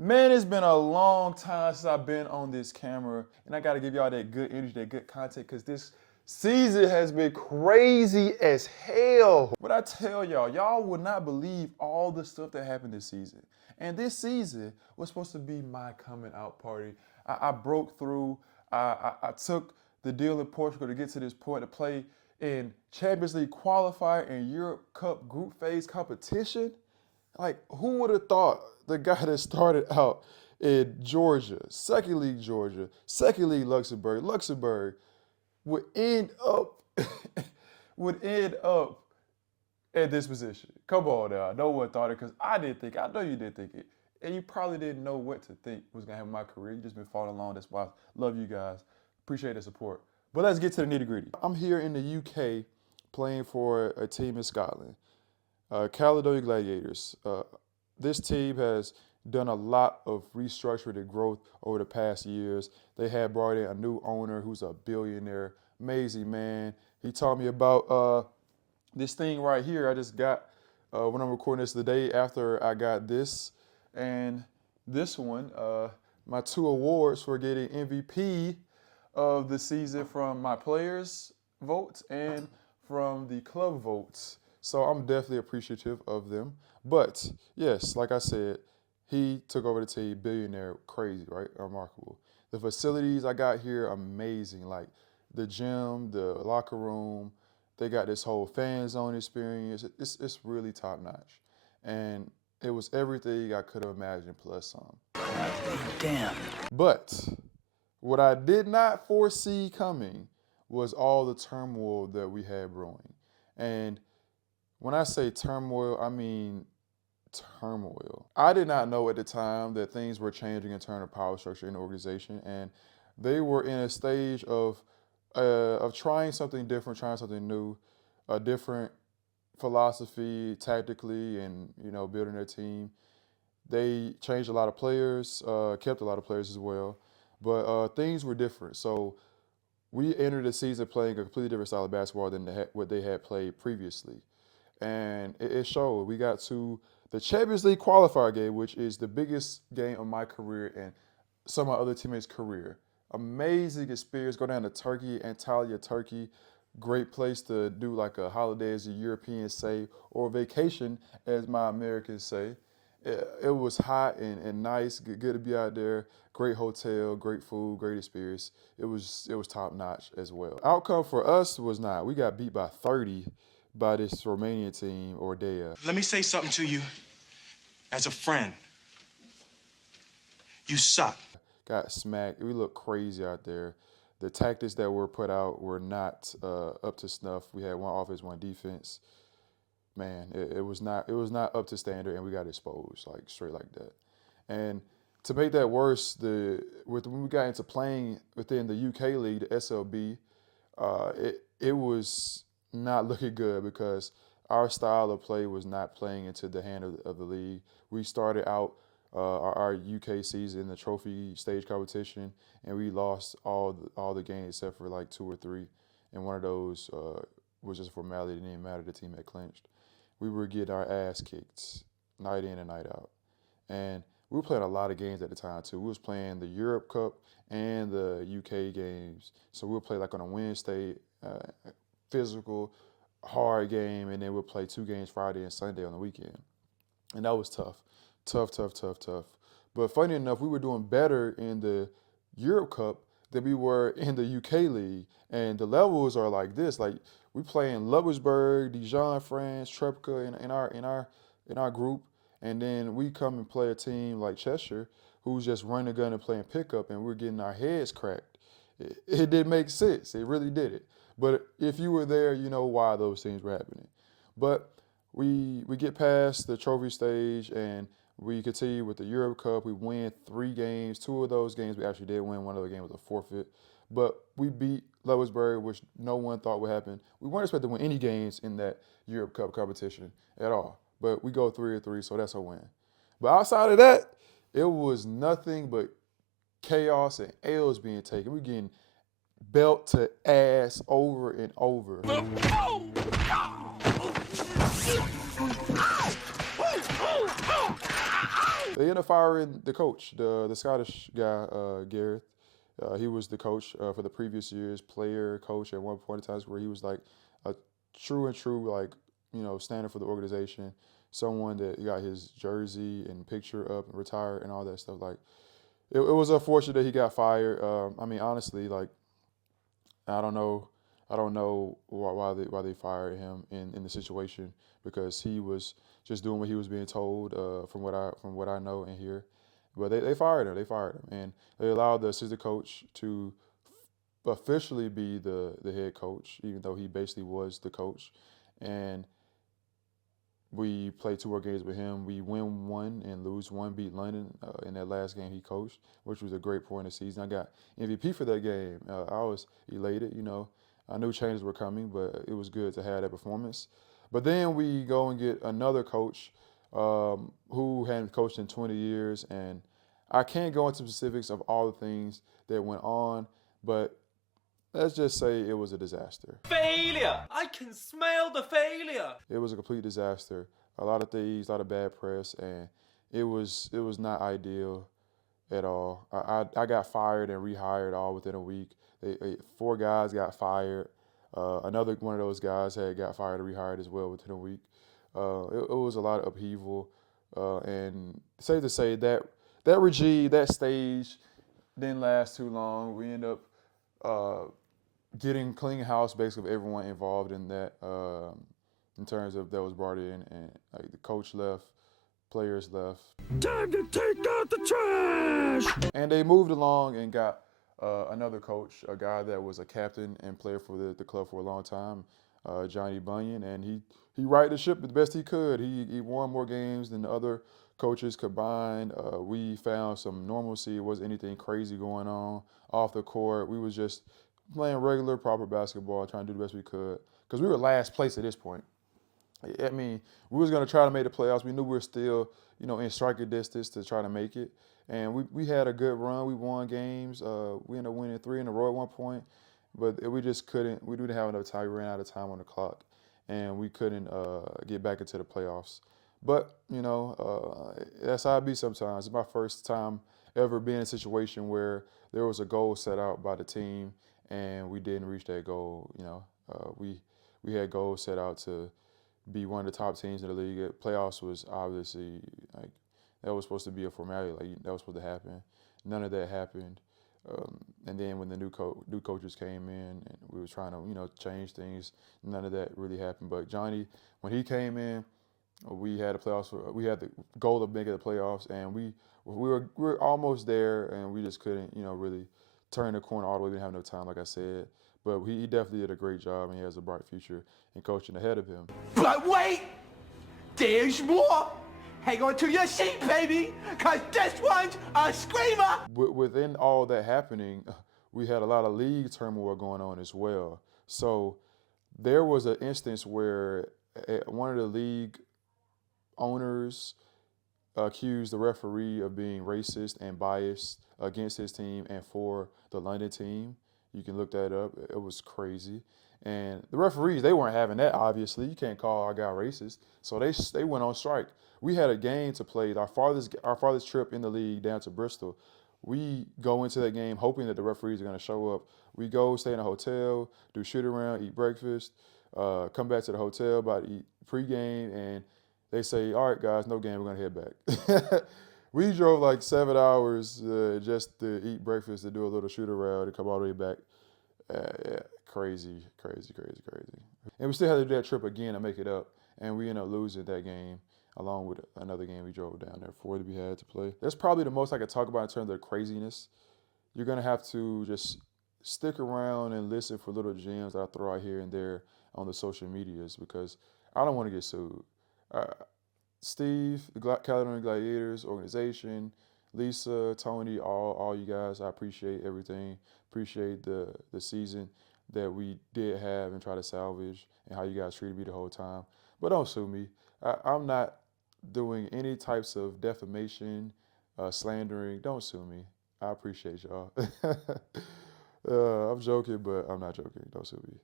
Man, it's been a long time since I've been on this camera, and I gotta give y'all that good energy, that good content, because this season has been crazy as hell. But I tell y'all, y'all would not believe all the stuff that happened this season. And this season was supposed to be my coming out party. I broke through, I took the deal in Portugal to get to this point to play in Champions League qualifier and Europe Cup group phase competition. Like, who would have thought the guy that started out in Georgia, second league Georgia, second league Luxembourg, would end up would end up at this position? Come on now, no one thought it, because I didn't think it. I know you didn't think it, and you probably didn't know what to think was gonna happen in my career. You just been following along. That's why I love you guys. Appreciate the support. But let's get to the nitty gritty. I'm here in the UK playing for a team in Scotland. Caledonia Gladiators. This team has done a lot of restructuring and growth over the past years. They had brought in a new owner who's a billionaire, amazing man. He taught me about this thing right here I just got when I'm recording this the day after I got this. And this one, my 2 awards for getting MVP of the season from my players' votes and from the club votes. So I'm definitely appreciative of them. But yes, like I said, he took over the team, billionaire, crazy, right? Remarkable. The facilities I got here, amazing. Like the gym, the locker room, they got this whole fan zone experience. It's really top notch. And it was everything I could have imagined plus some. Damn. But what I did not foresee coming was all the turmoil that we had brewing. And when I say turmoil, I mean turmoil. I did not know at the time that things were changing in terms of power structure in the organization, and they were in a stage of trying something different, trying something new, a different philosophy tactically, and building their team. They changed a lot of players, kept a lot of players as well, but things were different. So we entered the season playing a completely different style of basketball than what they had played previously. And it showed. We got to the Champions League qualifier game, which is the biggest game of my career and some of my other teammates' career. Amazing experience. Go down to Turkey, Antalya, Turkey. Great place to do like a holiday, as the Europeans say, or vacation, as my Americans say. It was hot and nice, good to be out there. Great hotel, great food, great experience. It was top notch as well. Outcome for us was not. We got beat by 30 by this Romanian team, Ordea. Let me say something to you as a friend. You suck. Got smacked. We looked crazy out there. The tactics that were put out were not up to snuff. We had one offense, one defense. Man, it was not up to standard, and we got exposed like straight like that. And to make that worse, when we got into playing within the UK league, the SLB, it was not looking good because our style of play was not playing into the hand of the league. We started out our UK season in the trophy stage competition, and we lost all the games except for like 2 or 3, and one of those was just a formality. It didn't matter. The team had clinched. We were getting our ass kicked night in and night out, and we were playing a lot of games at the time too. We was playing the Europe Cup and the UK games, so we'll play like on a Wednesday, physical, hard game, and then we'll play 2 games Friday and Sunday on the weekend, and that was tough. But funny enough, we were doing better in the Europe Cup than we were in the UK league, and the levels are like this. Like we play in Luxembourg, Dijon, France, Trepka in our group, and then we come and play a team like Cheshire, who's just running the gun and playing pickup, and we're getting our heads cracked. It didn't make sense. It really did it. But if you were there, you know why those things were happening. But we get past the trophy stage, and we continue with the Europe Cup. We win 3 games. 2 of those games we actually did win. One other game was a forfeit. But we beat Luxembourg, which no one thought would happen. We weren't expected to win any games in that Europe Cup competition at all. But we go 3-3, so that's a win. But outside of that, it was nothing but chaos and L's being taken. We're getting belt to ass over and over. They ended up firing the coach, the Scottish guy, Gareth. He was the coach for the previous years, player, coach at one point in time where he was like a true, like, standard for the organization. Someone that got his jersey and picture up and retired and all that stuff. Like, it was unfortunate that he got fired. I mean, honestly, like, I don't know. I don't know why they fired him in the situation, because he was just doing what he was being told from what I know and hear. But they fired him. They fired him, and they allowed the assistant coach to officially be the head coach, even though he basically was the coach. And we played 2 more games with him. We win 1 and lose 1, beat London in that last game he coached, which was a great point in the season. I got MVP for that game. I was elated, I knew changes were coming, but it was good to have that performance. But then we go and get another coach who hadn't coached in 20 years. And I can't go into specifics of all the things that went on, but let's just say it was a disaster. Failure! I can smell the failure! It was a complete disaster. A lot of things, a lot of bad press, and it was not ideal at all. I got fired and rehired all within a week. 4 guys got fired. Another one of those guys got fired and rehired as well within a week. It was a lot of upheaval, and safe to say that regime, that stage, didn't last too long. We end up getting clean house basically of everyone involved in that, in terms of that was brought in, and like the coach left, players left. Time to take out the trash! And they moved along and got another coach, a guy that was a captain and player for the club for a long time, Johnny Bunyan, and he righted the ship the best he could. He won more games than the other coaches combined. We found some normalcy. It wasn't anything crazy going on off the court. We was just playing regular, proper basketball, trying to do the best we could, because we were last place at this point. I mean, we was going to try to make the playoffs. We knew we were still, in striking distance to try to make it. And we had a good run. We won games. We ended up winning 3 in a row at one point. But we just couldn't. We didn't have enough time. We ran out of time on the clock. And we couldn't get back into the playoffs. But, that's how it be sometimes. It's my first time ever being in a situation where there was a goal set out by the team and we didn't reach that goal. We had goals set out to be one of the top teams in the league. Playoffs was obviously like that was supposed to be a formality. Like that was supposed to happen. None of that happened. And then when the new coaches came in and we were trying to change things, none of that really happened. But Johnny, when he came in, we had the playoffs. We had the goal of making the playoffs, and we were almost there, and we just couldn't really turn the corner all the way. We didn't have enough time, like I said. But he definitely did a great job, and he has a bright future in coaching ahead of him. But wait! There's more! Hang on to your seat, baby! Cause this one's a screamer! Within all that happening, we had a lot of league turmoil going on as well. So there was an instance where one of the league owners accused the referee of being racist and biased against his team and for the London team. You can look that up. It was crazy. And the referees, they weren't having that, obviously. You can't call our guy racist. So they went on strike. We had a game to play, our farthest trip in the league down to Bristol. We go into that game hoping that the referees are going to show up. We go, stay in a hotel, do shoot around, eat breakfast, come back to the hotel, about to eat pregame, and they say, all right, guys, no game, we're going to head back. We drove like 7 hours just to eat breakfast, to do a little shoot around, and come all the way back. Yeah, crazy. And we still had to do that trip again to make it up, and we ended up losing that game along with another game we drove down there for that we had to play. That's probably the most I could talk about in terms of the craziness. You're going to have to just stick around and listen for little gems that I throw out here and there on the social medias, because I don't want to get sued. Steve, the Caledonia Gladiators organization, Lisa, Tony, all you guys, I appreciate everything. Appreciate the season that we did have and try to salvage, and how you guys treated me the whole time. But don't sue me. I'm not doing any types of defamation, slandering. Don't sue me. I appreciate y'all. I'm joking, but I'm not joking. Don't sue me.